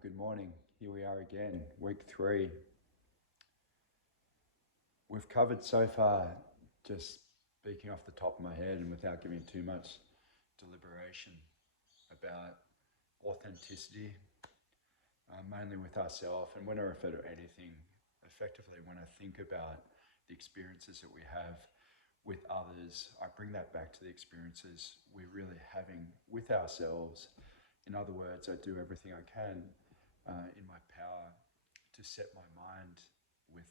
Good morning. Here we are again, week 3. We've covered so far, just speaking off the top of my head and without giving too much deliberation, about authenticity, mainly with ourselves. And when I refer to anything, effectively when I think about the experiences that we have with others, I bring that back to the experiences we're really having with ourselves. In other words, I do everything I can in my power to set my mind with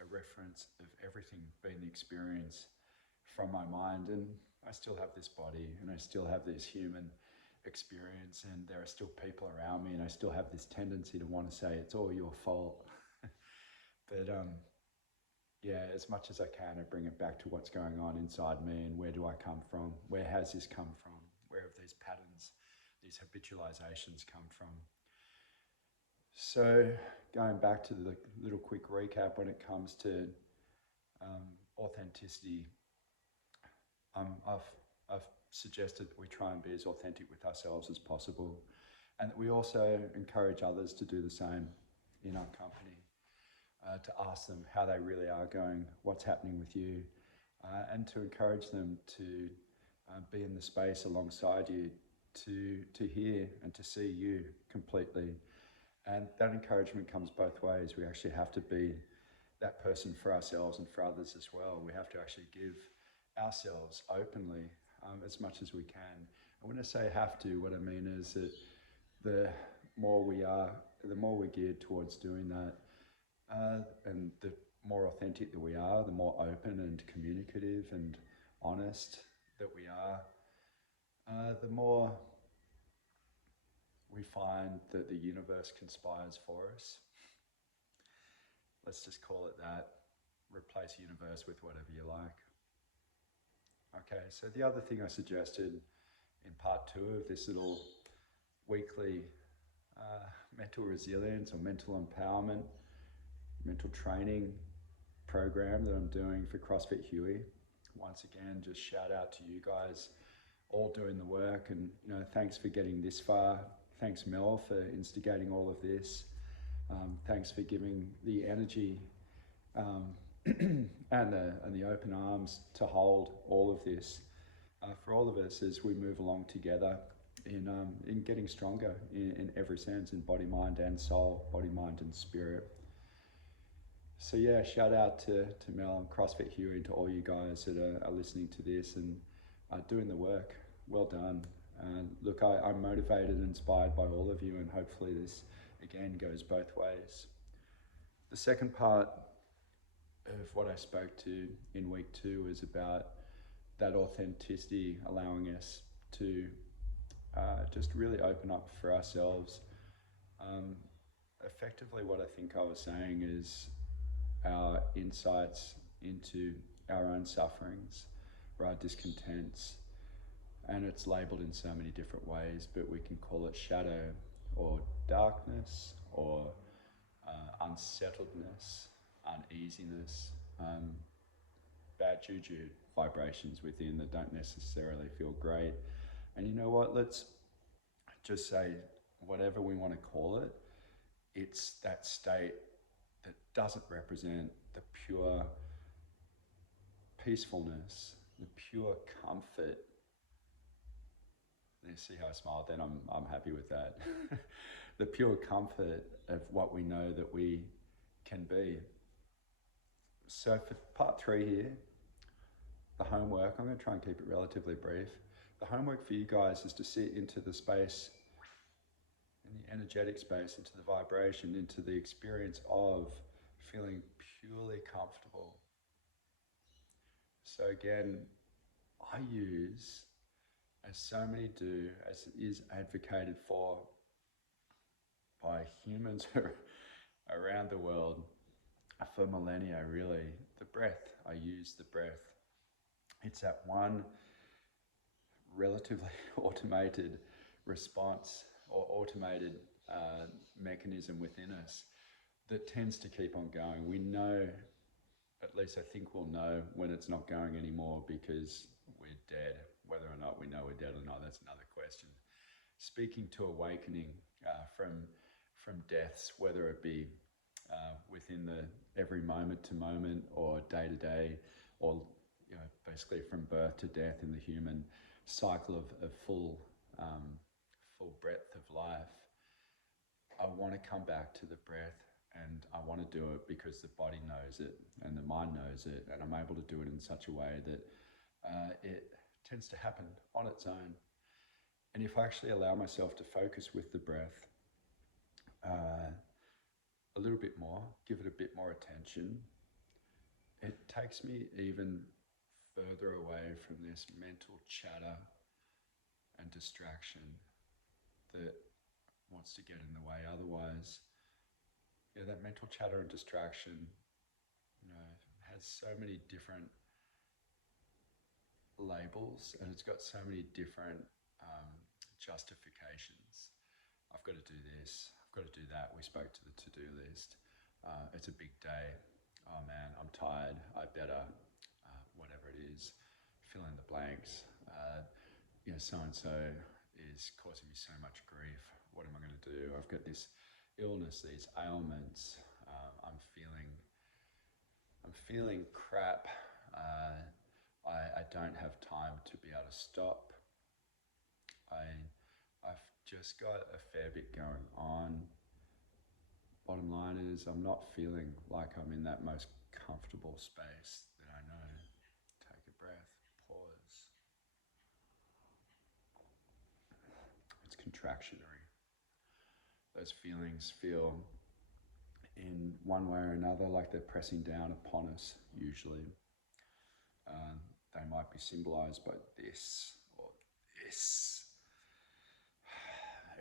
a reference of everything being the experience from my mind. And I still have this body and I still have this human experience, and there are still people around me, and I still have this tendency to want to say it's all your fault. But yeah, as much as I can, I bring it back to what's going on inside me and where do I come from? Where has this come from? Where have these patterns, these habitualizations come from? So going back to the little quick recap when it comes to authenticity, I've suggested that we try and be as authentic with ourselves as possible, and that we also encourage others to do the same in our company, to ask them how they really are going, what's happening with you, and to encourage them to be in the space alongside you to hear and to see you completely. And that encouragement comes both ways. We actually have to be that person for ourselves and for others as well. We have to actually give ourselves openly as much as we can. And when I say have to, what I mean is that the more we're geared towards doing that, and the more authentic that we are, the more open and communicative and honest that we are, the more we find that the universe conspires for us. Let's just call it that. Replace universe with whatever you like. Okay, so the other thing I suggested in part 2 of this little weekly mental resilience or mental empowerment, mental training program that I'm doing for CrossFit Huey. Once again, just shout out to you guys all doing the work, and thanks for getting this far. Thanks, Mel, for instigating all of this. Thanks for giving the energy and the open arms to hold all of this for all of us as we move along together in getting stronger in every sense, in body, mind, and soul, body, mind, and spirit. So yeah, shout out to Mel and CrossFit Huey and to all you guys that are listening to this and doing the work. Well done. Look, I'm motivated and inspired by all of you, and hopefully this again goes both ways. The second part of what I spoke to in week 2 is about that authenticity, allowing us to just really open up for ourselves. Effectively, what I think I was saying is our insights into our own sufferings or our discontents. And it's labelled in so many different ways, but we can call it shadow or darkness or unsettledness, uneasiness, bad juju vibrations within that don't necessarily feel great. And you know what? Let's just say whatever we want to call it, it's that state that doesn't represent the pure peacefulness, the pure comfort. You see how I smiled then? I'm happy with that. The pure comfort of what we know that we can be. So for part 3 here, the homework, I'm going to try and keep it relatively brief. The homework for you guys is to sit into the space, in the energetic space, into the vibration, into the experience of feeling purely comfortable. So again, I use, as so many do, as is advocated for by humans around the world for millennia, really, the breath. I use the breath. It's that one relatively automated response or automated mechanism within us that tends to keep on going. We know, at least I think we'll know when it's not going anymore because we're dead. Whether or not we know we're dead or not, that's another question. Speaking to awakening from deaths, whether it be within the every moment to moment or day to day, or basically from birth to death in the human cycle of full breadth of life. I want to come back to the breath, and I want to do it because the body knows it and the mind knows it, and I'm able to do it in such a way that it tends to happen on its own. And if I actually allow myself to focus with the breath a little bit more, give it a bit more attention, it takes me even further away from this mental chatter and distraction that wants to get in the way. Otherwise, that mental chatter and distraction, has so many different labels, and it's got so many different justifications. I've got to do this, I've got to do that. We spoke to the to-do list. It's a big day. Oh man, I'm tired. I better, whatever it is, fill in the blanks. So-and-so is causing me so much grief. What am I going to do? I've got this illness, these ailments. I'm feeling crap. I don't have time to be able to stop. I've just got a fair bit going on. Bottom line is, I'm not feeling like I'm in that most comfortable space that I know. Take a breath, pause. It's contractionary. Those feelings feel in one way or another like they're pressing down upon us, usually. They might be symbolized by this or this.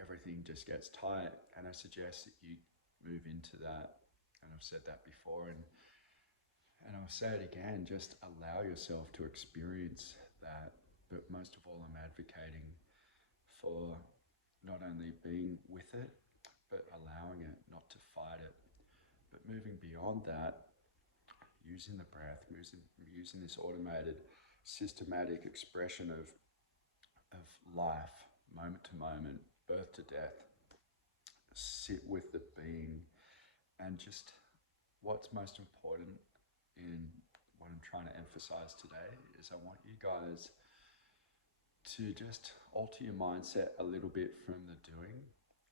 Everything just gets tight, and I suggest that you move into that. And I've said that before, and I'll say it again, just allow yourself to experience that. But most of all, I'm advocating for not only being with it, but allowing it, not to fight it. But moving beyond that, using the breath, using this automated, systematic expression of life, moment to moment, birth to death. Sit with the being, and just what's most important in what I'm trying to emphasize today is I want you guys to just alter your mindset a little bit from the doing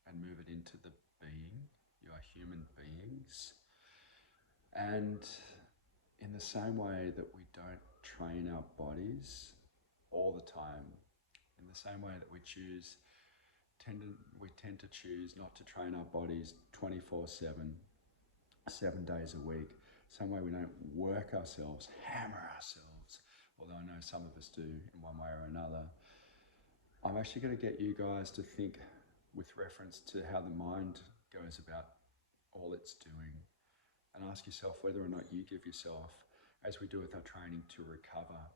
and move it into the being. You are human beings. And in the same way that we don't train our bodies all the time, in the same way that we tend to choose not to train our bodies 24/7, 7 days a week. Same way we don't work ourselves, hammer ourselves, although I know some of us do in one way or another. I'm actually going to get you guys to think with reference to how the mind goes about all it's doing, and ask yourself whether or not you give yourself, as we do with our training, to recover,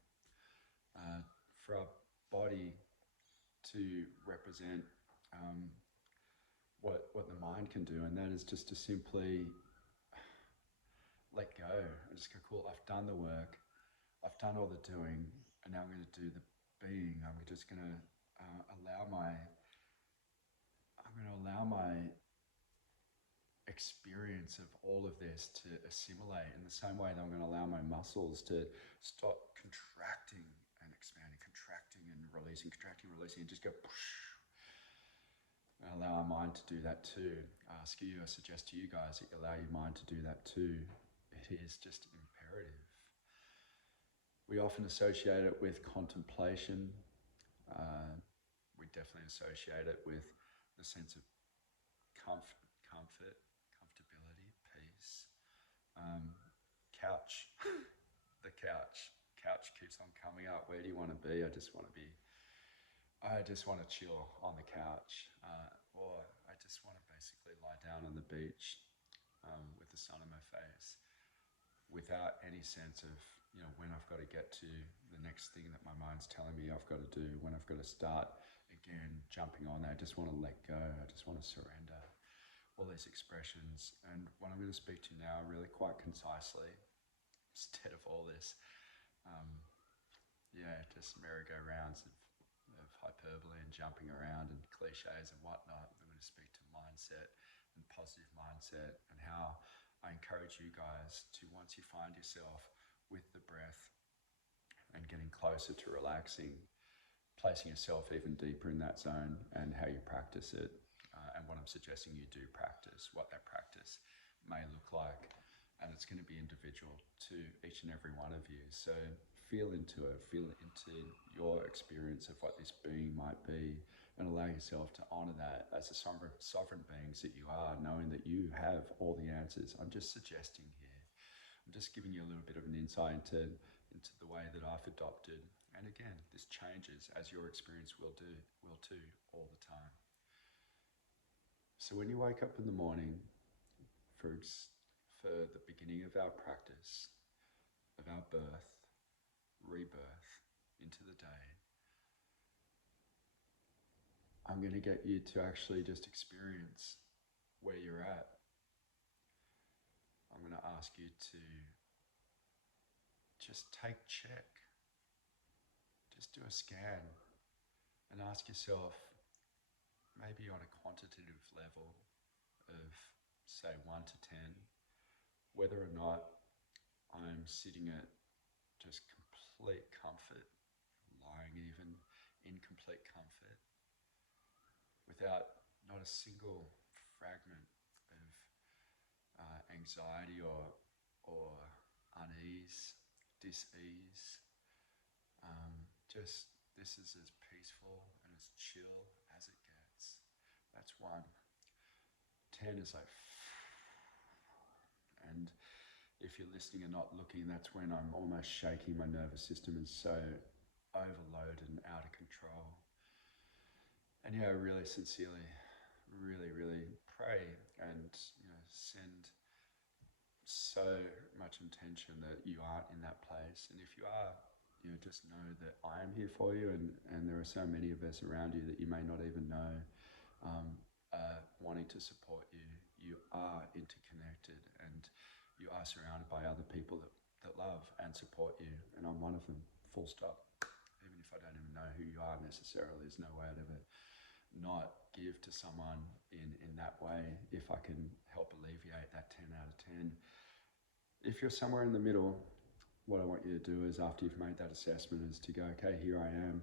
for our body to represent what the mind can do, and that is just to simply let go and just go, cool, I've done the work, I've done all the doing, and now I'm going to do the being. I'm just going to allow my experience of all of this to assimilate, in the same way that I'm going to allow my muscles to stop contracting and expanding, contracting and releasing, and just go push. And allow our mind to do that too. I suggest to you guys that you allow your mind to do that too. It is just imperative. We often associate it with contemplation. We definitely associate it with the sense of comfortability, peace. Couch, the couch keeps on coming up. Where do you want to be? I just want to chill on the couch, or I just want to basically lie down on the beach with the sun on my face, without any sense of when I've got to get to the next thing that my mind's telling me I've got to do, when I've got to start again jumping on there. I just want to let go. I just want to surrender. All these expressions, and what I'm going to speak to now really quite concisely, instead of all this just merry-go-rounds of hyperbole and jumping around and cliches and whatnot. I'm going to speak to mindset and positive mindset, and how I encourage you guys to, once you find yourself with the breath and getting closer to relaxing, placing yourself even deeper in that zone, and how you practice it, and what I'm suggesting you do practice, what that practice may look like. And it's going to be individual to each and every one of you. So feel into it, feel into your experience of what this being might be, and allow yourself to honor that as the sovereign beings that you are, knowing that you have all the answers. I'm just suggesting here. I'm just giving you a little bit of an insight into the way that I've adopted. And again, this changes as your experience will too, all the time. So when you wake up in the morning, for the beginning of our practice, of our birth, rebirth into the day, I'm going to get you to actually just experience where you're at. I'm going to ask you to just take check. Just do a scan and ask yourself, maybe on a quantitative level of, say, 1 to 10, whether or not I'm sitting at just complete comfort, lying even in complete comfort, without not a single fragment of anxiety or unease, dis-ease. Just this is as peaceful and as chill as it gets. That's 1. 10 is like, and if you're listening and not looking, that's when I'm almost shaking. My nervous system is so overloaded and out of control. And yeah, really sincerely, really pray and send so much intention that you aren't in that place. And if you are, just know that I am here for you, and there are so many of us around you that you may not even know wanting to support you. You are interconnected, and you are surrounded by other people that love and support you, and I'm one of them, full stop. Even if I don't even know who you are necessarily, there's no way I'd ever not give to someone in that way if I can help alleviate that 10 out of 10. If you're somewhere in the middle, what I want you to do is, after you've made that assessment, is to go, okay, here I am.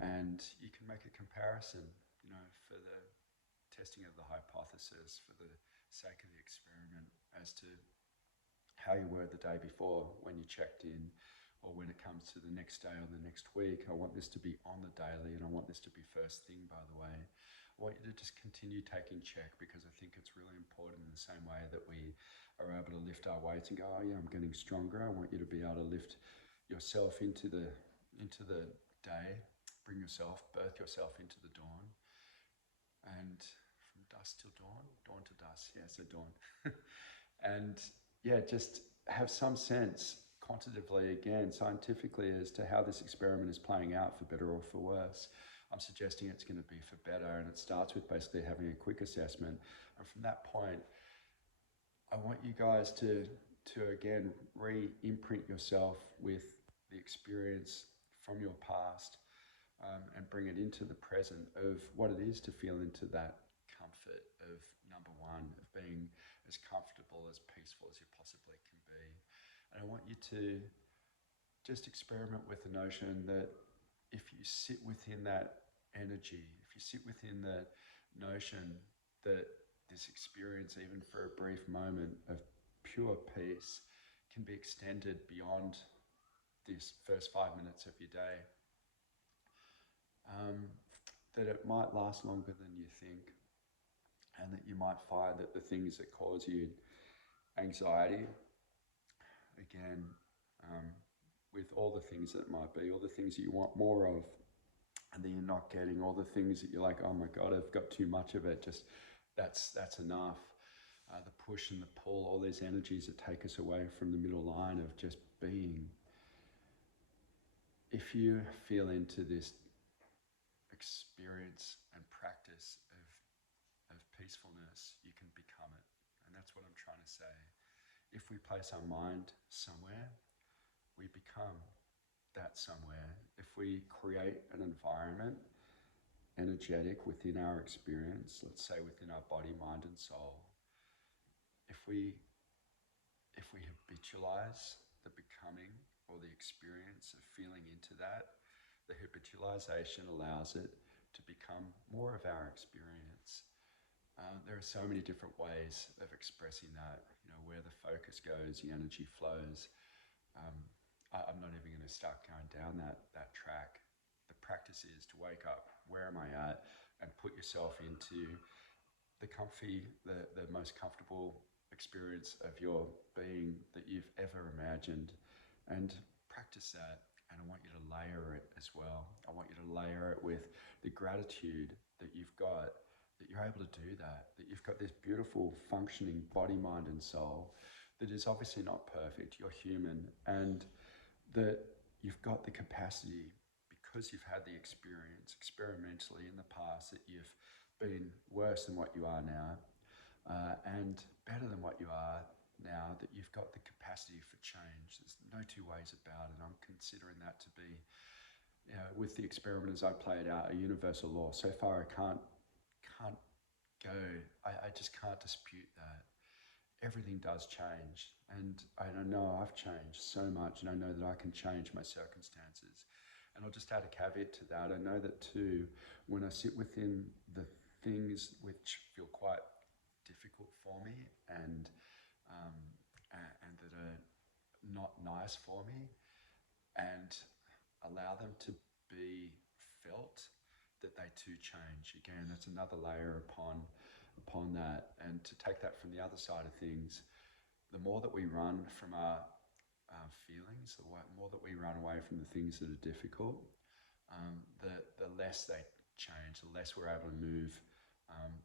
And you can make a comparison, for the testing of the hypothesis, for the sake of the experiment, as to how you were the day before when you checked in, or when it comes to the next day or the next week. I want this to be on the daily, and I want this to be first thing, by the way. I want you to just continue taking check, because I think it's really important, in the same way that we are able to lift our weights and go, oh yeah, I'm getting stronger. I want you to be able to lift yourself into the day, birth yourself into the dawn, and from dusk till dawn to dusk, yeah, so dawn. And yeah, just have some sense, quantitatively, again, scientifically, as to how this experiment is playing out, for better or for worse. I'm suggesting it's going to be for better, and it starts with basically having a quick assessment. And from that point, I want you guys to again re-imprint yourself with the experience from your past, and bring it into the present of what it is to feel into that comfort of, number 1, of being as comfortable, as peaceful as you possibly can be. And I want you to just experiment with the notion that if you sit within that energy, if you sit within the notion that this experience, even for a brief moment of pure peace, can be extended beyond this first 5 minutes of your day, that it might last longer than you think, and that you might find that the things that cause you anxiety, again, with all the things that might be, all the things that you want more of, and then you're not getting, all the things that you're like, oh my God, I've got too much of it, just that's enough. The push and the pull, all these energies that take us away from the middle line of just being. If you feel into this experience and practice of peacefulness, you can become it. And that's what I'm trying to say. If we place our mind somewhere, we become that somewhere. If we create an environment energetic within our experience, let's say within our body, mind, and soul, if we habitualize the becoming or the experience of feeling into that, the habitualization allows it to become more of our experience. There are so many different ways of expressing that. You know, where the focus goes, the energy flows. Um, I'm not even going to start going down that track. The practice is to wake up. Where am I at? And put yourself into the most comfortable experience of your being that you've ever imagined, and practice that. And I want you to layer it as well. I want you to layer it with the gratitude that you've got, that you're able to do that you've got this beautiful functioning body, mind, and soul that is obviously not perfect. You're human, and that you've got the capacity, because you've had the experience experimentally in the past, that you've been worse than what you are now, and better than what you are now, that you've got the capacity for change. There's no two ways about it. I'm considering that to be, you know, with the experiment as I play it out, a universal law. So far I can't go, I just can't dispute that. Everything does change, and I know I've changed so much, and I know that I can change my circumstances. And I'll just add a caveat to that. I know that too, when I sit within the things which feel quite difficult for me, and that are not nice for me, and allow them to be felt, that they too change. Again, that's another layer upon that. And to take that from the other side of things, the more that we run from our feelings, the more that we run away from the things that are difficult, the less they change, the less we're able to move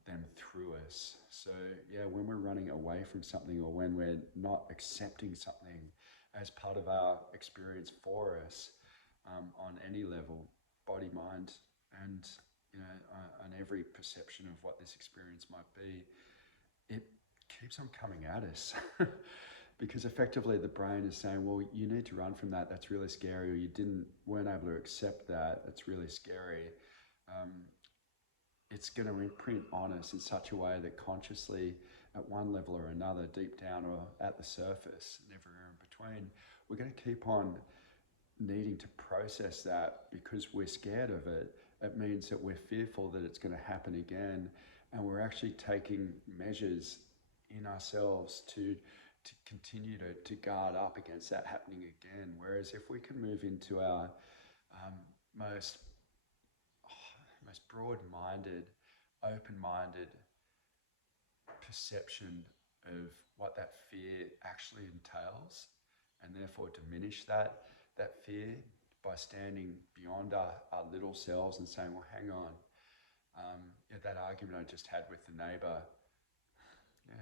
them through us. So yeah, when we're running away from something, or when we're not accepting something as part of our experience for us, on any level, body, mind, and on every perception of what this experience might be, it keeps on coming at us. Because effectively the brain is saying, well, you need to run from that, that's really scary, or you weren't able to accept that, that's really scary. It's going to imprint on us in such a way that consciously, at one level or another, deep down or at the surface and everywhere in between, we're going to keep on needing to process that. Because we're scared of it, it means that we're fearful that it's going to happen again, and we're actually taking measures in ourselves to continue to guard up against that happening again. Whereas if we can move into our most broad-minded, open-minded perception of what that fear actually entails, and therefore diminish that fear by standing beyond our little selves and saying, well, hang on, that argument I just had with the neighbour,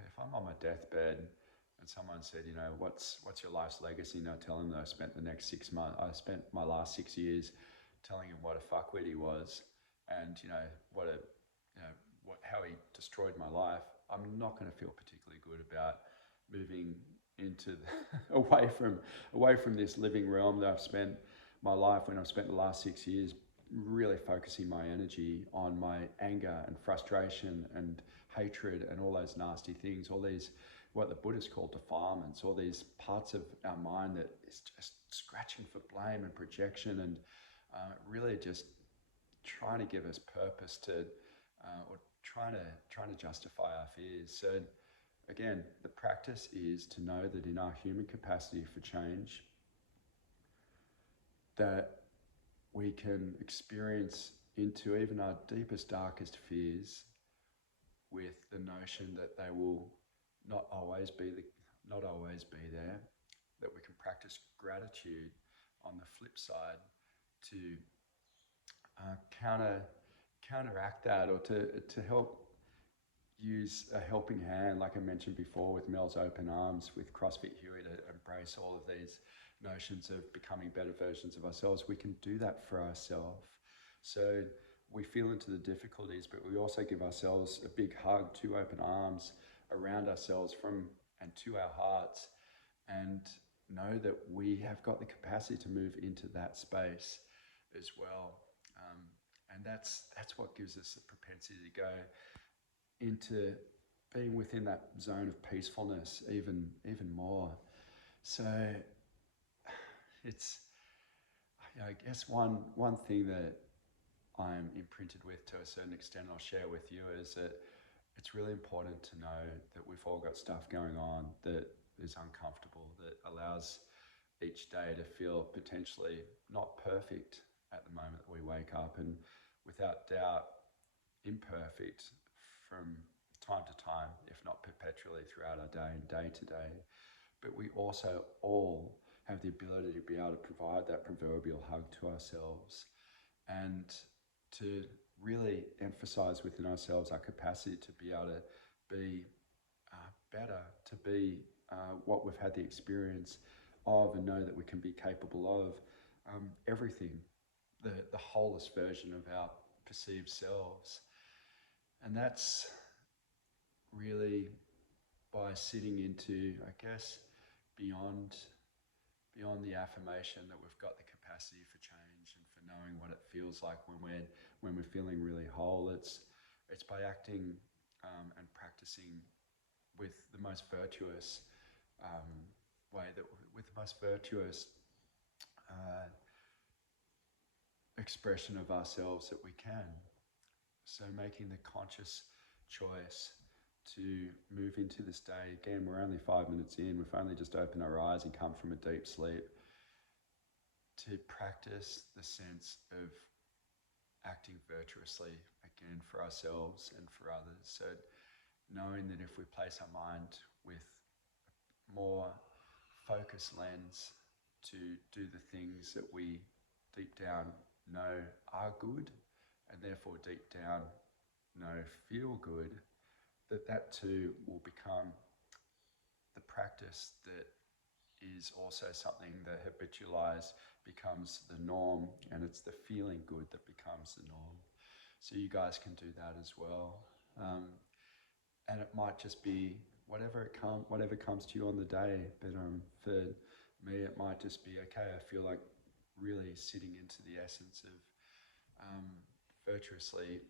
if I'm on my deathbed and someone said, what's your life's legacy? And I tell him that I spent my last 6 years telling him what a fuckwit he was, and how he destroyed my life. I'm not going to feel particularly good about moving into away from this living realm that I've spent my life, when I've spent the last 6 years really focusing my energy on my anger and frustration and hatred and all those nasty things, all these, what the Buddhists call defilements, all these parts of our mind that is just scratching for blame and projection, and really just trying to give us purpose to, or trying to justify our fears. So again, the practice is to know that in our human capacity for change, that we can experience into even our deepest, darkest fears with the notion that they will not always be there, that we can practice gratitude on the flip side to counteract that, or to help use a helping hand, like I mentioned before with Mel's open arms, with CrossFit Huey, to embrace all of these notions of becoming better versions of ourselves. We can do that for ourselves. So we feel into the difficulties, but we also give ourselves a big hug, two open arms around ourselves from and to our hearts, and know that we have got the capacity to move into that space as well. And that's what gives us the propensity to go into being within that zone of peacefulness even more. So it's, I guess one thing that I'm imprinted with to a certain extent, I'll share with you, is that it's really important to know that we've all got stuff going on that is uncomfortable, that allows each day to feel potentially not perfect at the moment that we wake up, and without doubt imperfect from time to time, if not perpetually throughout our day and day to day. But we also all have the ability to be able to provide that proverbial hug to ourselves, and to really emphasize within ourselves our capacity to be able to be better, to be what we've had the experience of, and know that we can be capable of everything, the wholest version of our perceived selves. And that's really by sitting into, I guess, beyond the affirmation that we've got the capacity for change and for knowing what it feels like when we're feeling really whole. It's by acting and practicing with the most virtuous with the most virtuous expression of ourselves that we can. So making the conscious choice to move into this day. Again, we're only 5 minutes in. We've only just opened our eyes and come from a deep sleep. To practice the sense of acting virtuously again for ourselves and for others. So knowing that if we place our mind with more focused lens to do the things that we deep down know are good, and therefore deep down know feel good, that too will become the practice that is also something that habitualized becomes the norm, and it's the feeling good that becomes the norm. So you guys can do that as well. And it might just be whatever comes to you on the day. But for me, it might just be, okay, I feel like really sitting into the essence of virtuously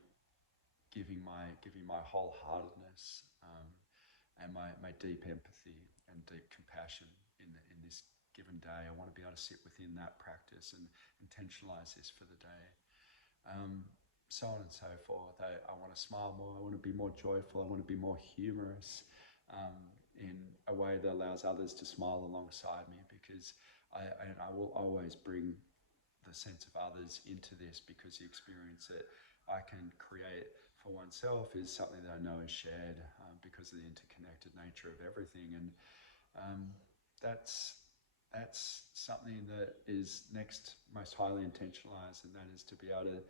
giving my wholeheartedness and my deep empathy and deep compassion in this given day. I want to be able to sit within that practice and intentionalize this for the day. So on and so forth. I want to smile more. I want to be more joyful. I want to be more humorous in a way that allows others to smile alongside me, because I will always bring the sense of others into this, because the experience that I can create for oneself is something that I know is shared because of the interconnected nature of everything. And that's something that is next most highly intentionalized, and that is to be able to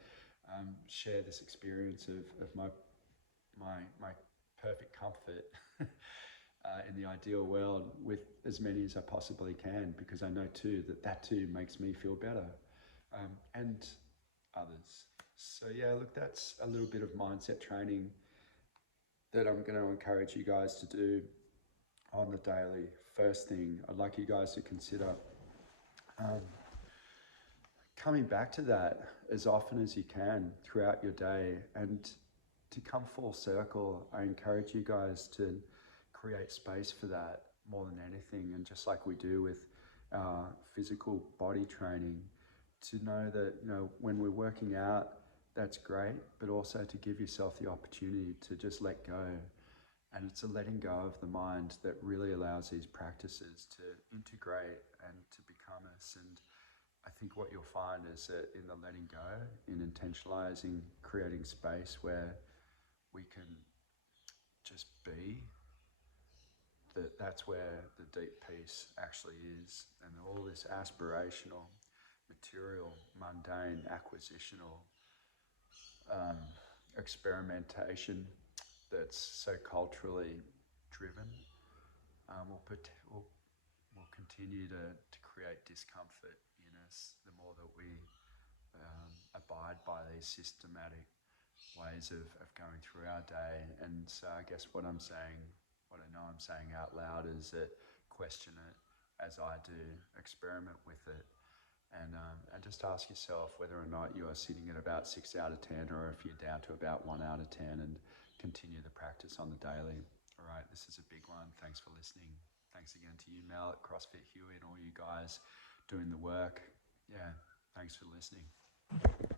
share this experience of my perfect comfort in the ideal world with as many as I possibly can, because I know too that too makes me feel better and others. So yeah, look, that's a little bit of mindset training that I'm going to encourage you guys to do on the daily. First thing, I'd like you guys to consider coming back to that as often as you can throughout your day. And to come full circle, I encourage you guys to create space for that more than anything. And just like we do with physical body training, to know that, you know, when we're working out, that's great, but also to give yourself the opportunity to just let go. And it's a letting go of the mind that really allows these practices to integrate and to become us. And I think what you'll find is that in the letting go, in intentionalizing, creating space where we can just be, that's where the deep peace actually is. And all this aspirational, material, mundane, acquisitional experimentation that's so culturally driven will continue to create discomfort in us the more that we abide by these systematic ways of going through our day. And so I guess what I know I'm saying out loud is that question it as I do, experiment with it, And just ask yourself whether or not you are sitting at about 6 out of 10, or if you're down to about 1 out of 10, and continue the practice on the daily. All right, this is a big one. Thanks for listening. Thanks again to you, Mel, at CrossFit Huey, and all you guys doing the work. Yeah, thanks for listening.